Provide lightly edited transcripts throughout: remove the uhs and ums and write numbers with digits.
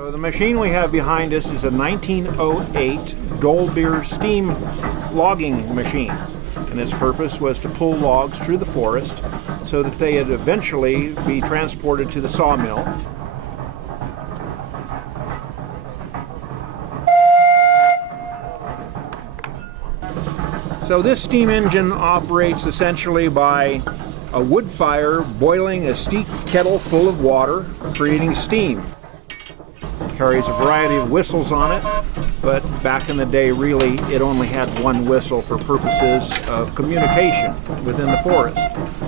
So the machine we have behind us is a 1908 Goldbeer steam logging machine, and its purpose was to pull logs through the forest so that they would eventually be transported to the sawmill. So this steam engine operates essentially by a wood fire boiling a steep kettle full of water, creating steam. It carries a variety of whistles on it, but back in the day really it only had one whistle for purposes of communication within the forest.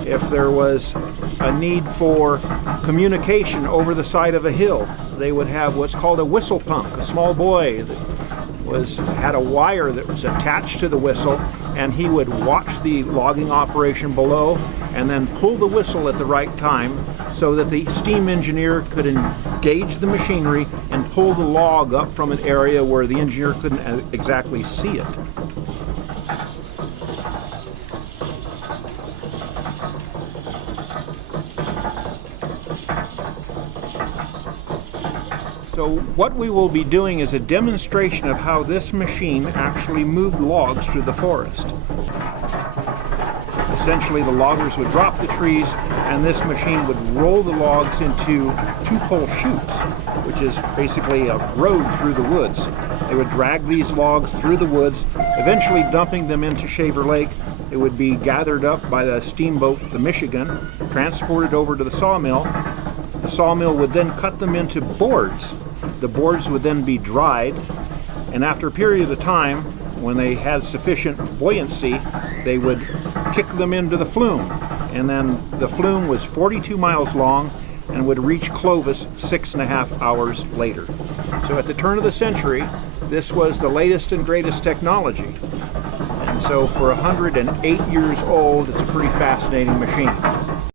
If there was a need for communication over the side of a hill, they would have what's called a whistle punk, a small boy that had a wire that was attached to the whistle, and he would watch the logging operation below and then pull the whistle at the right time so that the steam engineer could engage the machinery and pull the log up from an area where the engineer couldn't exactly see it. So what we will be doing is a demonstration of how this machine actually moved logs through the forest. Essentially, the loggers would drop the trees and this machine would roll the logs into two-pole chutes, which is basically a road through the woods. They would drag these logs through the woods, eventually dumping them into Shaver Lake. It would be gathered up by the steamboat, the Michigan, transported over to the sawmill. The sawmill would then cut them into boards. The boards would then be dried, and after a period of time, when they had sufficient buoyancy, they would kick them into the flume. And then the flume was 42 miles long and would reach Clovis 6.5 hours later. So at the turn of the century, this was the latest and greatest technology. And so for 108 years old, it's a pretty fascinating machine.